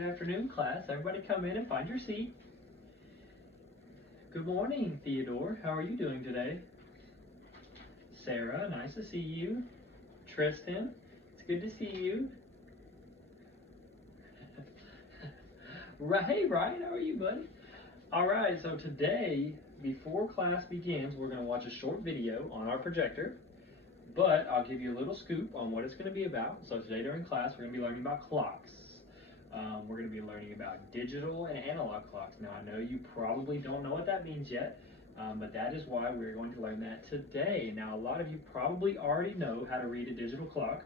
Good afternoon, class. Everybody come in and find your seat. Good morning, Theodore. How are you doing today? Sarah, nice to see you. Tristan, it's good to see you. Hey, Ryan, how are you, buddy? All right, so today, before class begins, we're going to watch a short video on our projector, but I'll give you a little scoop on what it's going to be about. So today during class, we're going to be learning about clocks. We're going to be learning about digital and analog clocks. Now, I know you probably don't know what that means yet, but that is why we're going to learn that today. Now, a lot of you probably already know how to read a digital clock,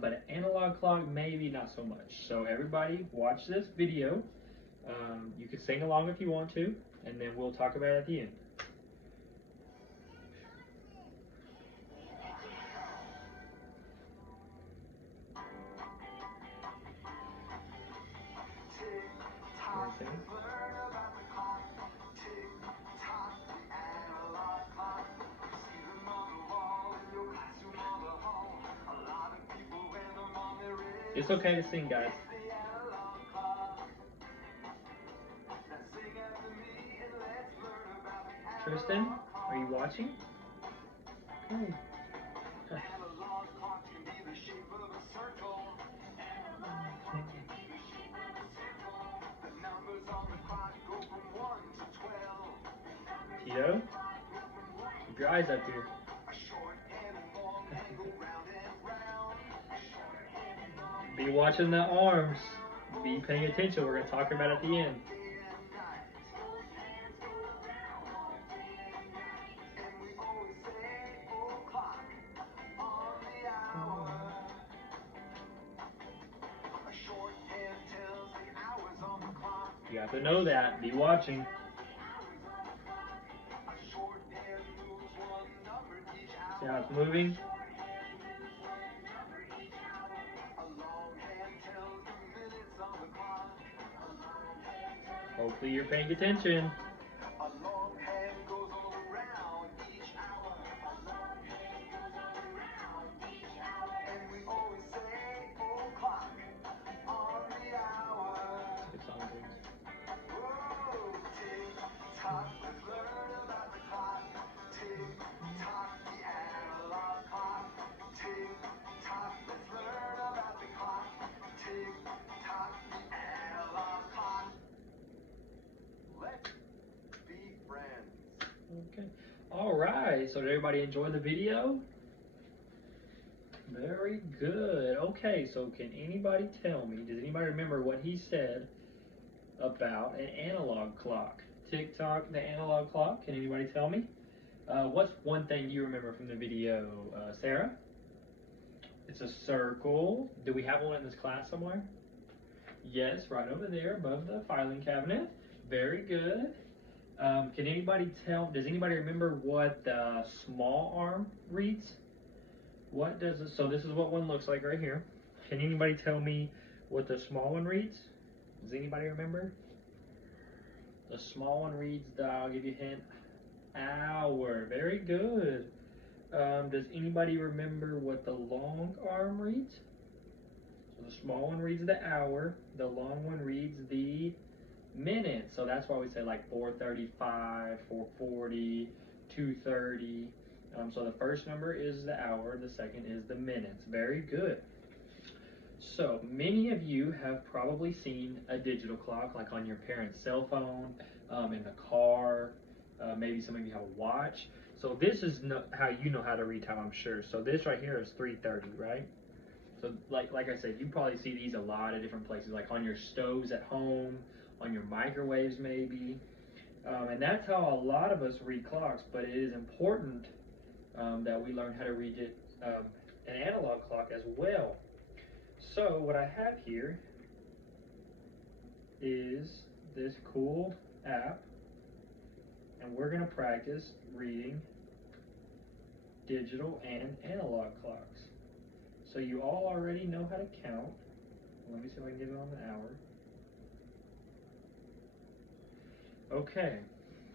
but an analog clock, maybe not so much. So everybody watch this video. You can sing along if you want to, and then we'll talk about it at the end. It's okay to sing, guys. Tristan, are you watching? Okay. Tito, keep your eyes up here. Be watching the arms. Be paying attention. We're going to talk about it at the end. You have to know that. Be watching. See how it's moving? Hopefully you're paying attention. Okay. All right. So did everybody enjoy the video? Very good. Okay. So can anybody tell me? Does anybody remember what he said about an analog clock? Tick-tock, the analog clock. Can anybody tell me? What's one thing you remember from the video, Sarah? It's a circle. Do we have one in this class somewhere? Yes, right over there above the filing cabinet. Very good. Can anybody tell, does anybody remember what the small arm reads? What does it, so this is what one looks like right here. Can anybody tell me what the small one reads? Does anybody remember? The small one reads, I'll give you a hint, hour. Very good. Does anybody remember what the long arm reads? So the small one reads the hour, the long one reads the minute. So that's why we say like 4:35, 4:40, 2:30. So the first number is the hour, the second is the minutes. Very good. So many of you have probably seen a digital clock like on your parents' cell phone, in the car, maybe some of you have a watch. So this is how you know how to read time, I'm sure. So this right here is 3:30, right? So like I said, you probably see these a lot of different places, like on your stoves at home, on your microwaves maybe. And that's how a lot of us read clocks, but it is important that we learn how to read it, an analog clock as well. So what I have here is this cool app, and we're going to practice reading digital and analog clocks. So you all already know how to count. Let me see if I can get it on the hour. Okay,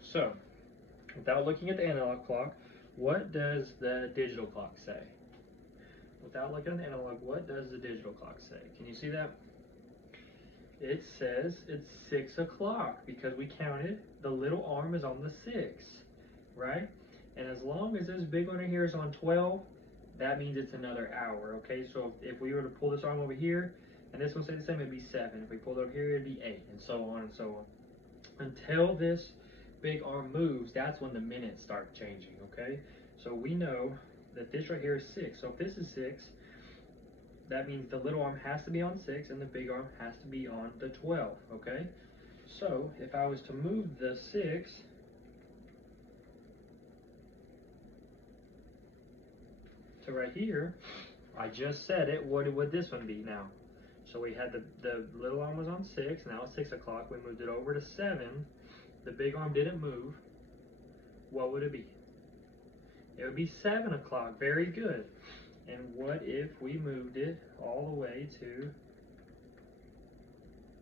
so without looking at the analog clock, what does the digital clock say? Without looking at the analog, what does the digital clock say? Can you see that? It says it's 6 o'clock because we counted the little arm is on the 6, right? And as long as this big one right here is on 12, that means it's another hour, okay? So if we were to pull this arm over here, and this one stayed the same, it'd be 7. If we pulled it over here, it'd be 8, and so on and so on. Until this big arm moves, that's when the minutes start changing, okay? So we know that this right here is 6. So if this is 6, that means the little arm has to be on 6 and the big arm has to be on the 12, okay? So if I was to move the 6 to right here, I just said it, what would this one be now? So we had the little arm was on 6, now it's 6 o'clock, we moved it over to 7, the big arm didn't move, what would it be? It would be 7 o'clock, very good. And what if we moved it all the way to,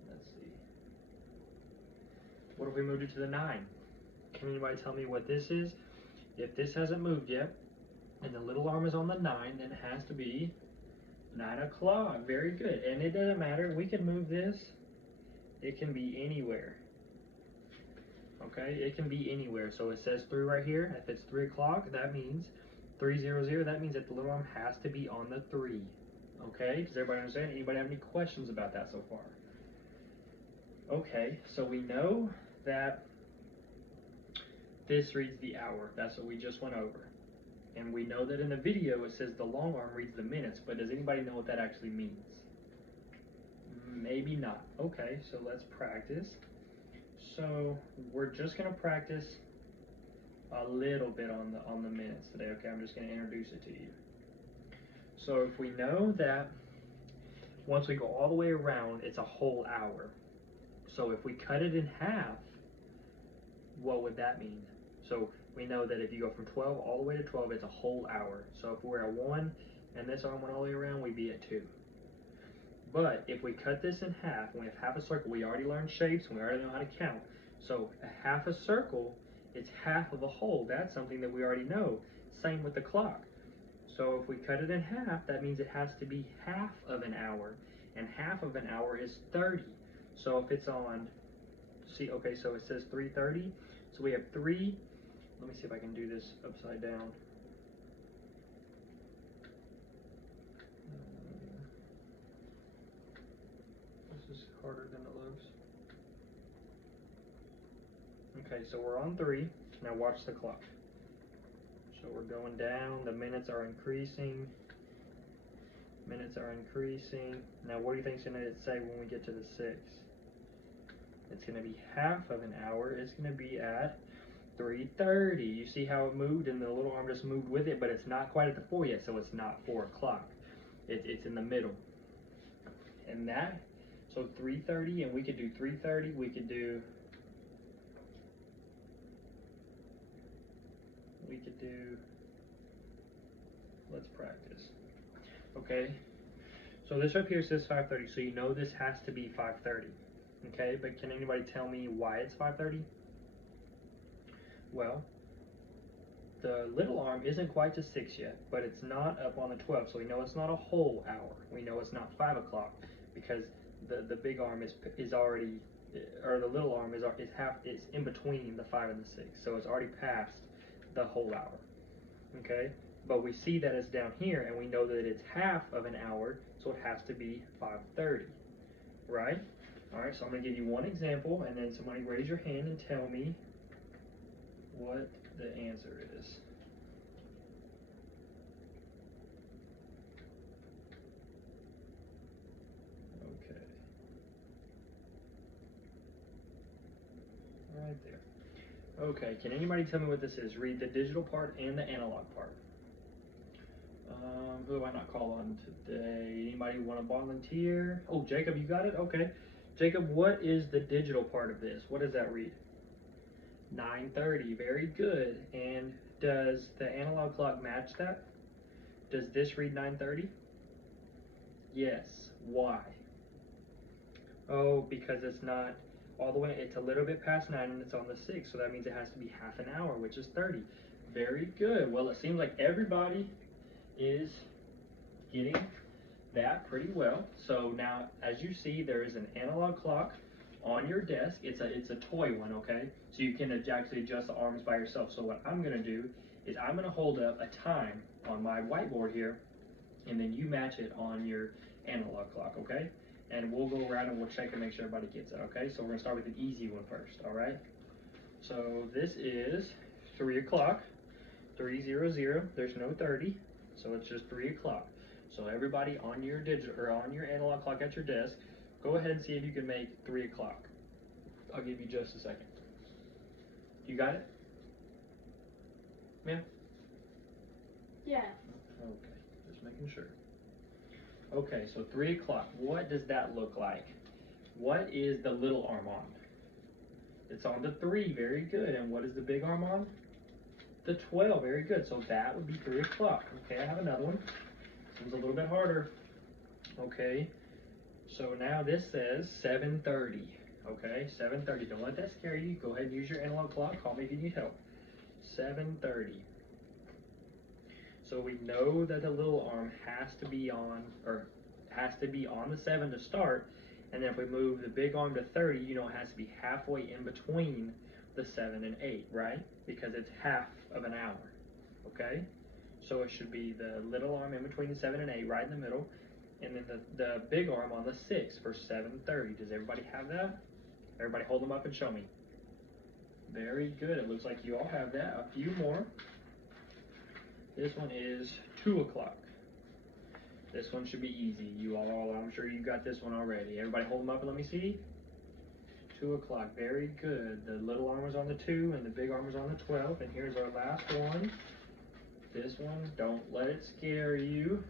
let's see, what if we moved it to the 9? Can anybody tell me what this is? If this hasn't moved yet, and the little arm is on the 9, then it has to be 9 o'clock. Very good. And it doesn't matter. We can move this. It can be anywhere. Okay? It can be anywhere. So it says 3 right here. If it's 3 o'clock, that means 300. That means that the little arm has to be on the 3. Okay? Does everybody understand? Anybody have any questions about that so far? Okay. So we know that this reads the hour. That's what we just went over. And we know that in the video it says the long arm reads the minutes, but does anybody know what that actually means? Maybe not. Okay, so let's practice. So we're just gonna practice a little bit on the minutes today. Okay, I'm just gonna introduce it to you. So if we know that once we go all the way around, it's a whole hour. So if we cut it in half, what would that mean? So we know that if you go from 12 all the way to 12, it's a whole hour. So if we're at 1 and this arm went all the way around, we'd be at 2. But if we cut this in half, and we have half a circle, we already learned shapes, and we already know how to count. So a half a circle, it's half of a whole. That's something that we already know. Same with the clock. So if we cut it in half, that means it has to be half of an hour, and half of an hour is 30. So if it's on, see, okay, so it says 3:30. So we have 3. Let me see if I can do this upside down. This is harder than it looks. Okay, so we're on 3. Now watch the clock. So we're going down. The minutes are increasing. Minutes are increasing. Now what do you think it's going to say when we get to the 6? It's going to be half of an hour. It's going to be at 3:30. You see how it moved, and the little arm just moved with it, but it's not quite at the 4 yet, so it's not 4 o'clock. It's in the middle. And that, so 3:30, and we could do 3:30. We could do, let's practice. Okay, so this up here says 5:30, so you know this has to be 5:30. Okay, but can anybody tell me why it's 5:30? Well, the little arm isn't quite to 6 yet, but it's not up on the 12, so we know it's not a whole hour. We know it's not 5 o'clock because the big arm is already, or the little arm is in between the 5 and the 6, so it's already past the whole hour. Okay, but we see that it's down here, and we know that it's half of an hour, so it has to be 5:30, right? All right, so I'm going to give you one example, and then somebody raise your hand and tell me what the answer is. Okay. Right there. Okay, can anybody tell me what this is? Read the digital part and the analog part. Who have I not called on today? Anybody want to volunteer? Oh, Jacob, you got it? Okay. Jacob, what is the digital part of this? What does that read? 9:30, very good. And does the analog clock match that? Does this read 9:30? Yes. Why? Oh, because it's not all the way, it's a little bit past 9 and it's on the 6, so that means it has to be half an hour, which is 30. Very good. Well, it seems like everybody is getting that pretty well. So now, as you see, there is an analog clock on your desk. It's a toy one, okay? So you can actually adjust the arms by yourself. So what I'm gonna do is I'm gonna hold up a time on my whiteboard here, and then you match it on your analog clock, okay? And we'll go around and we'll check and make sure everybody gets it, okay? So we're gonna start with an easy one first, all right? So this is 3 o'clock, 3:00. There's no 30, so it's just 3 o'clock. So everybody on your on your analog clock at your desk, go ahead and see if you can make 3 o'clock. I'll give you just a second. You got it? Ma'am? Yeah. Okay, just making sure. Okay, so 3 o'clock. What does that look like? What is the little arm on? It's on the 3, very good. And what is the big arm on? The 12, very good. So that would be 3 o'clock. Okay, I have another one. This one's a little bit harder. Okay, so now this says 7:30. Okay, 7:30. Don't let that scare you. Go ahead and use your analog clock. Call me if you need help. 7:30. So we know that the little arm has to be on, or has to be on the 7 to start. And then if we move the big arm to 30, you know it has to be halfway in between the 7 and 8, right? Because it's half of an hour, okay? So it should be the little arm in between the 7 and 8, right in the middle, and then the big arm on the 6 for 7:30. Does everybody have that? Everybody hold them up and show me. Very good. It looks like you all have that. A few more. This one is 2 o'clock. This one should be easy. You all, I'm sure you got this one already. Everybody hold them up and let me see. 2 o'clock, very good. The little arm is on the 2 and the big arm is on the 12. And here's our last one. This one, don't let it scare you.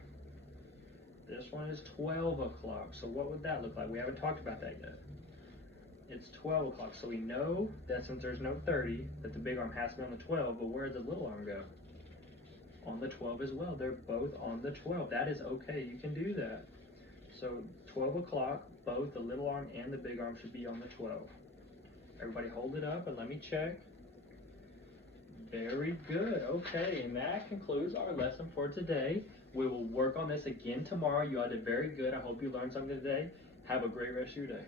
This one is 12 o'clock. So what would that look like? We haven't talked about that yet. It's 12 o'clock. So we know that since there's no 30, that the big arm has to be on the 12, but where does the little arm go? On the 12 as well. They're both on the 12. That is okay. You can do that. So 12 o'clock, both the little arm and the big arm should be on the 12. Everybody hold it up and let me check. Very good. Okay, and that concludes our lesson for today. We will work on this again tomorrow. You all did very good. I hope you learned something today. Have a great rest of your day.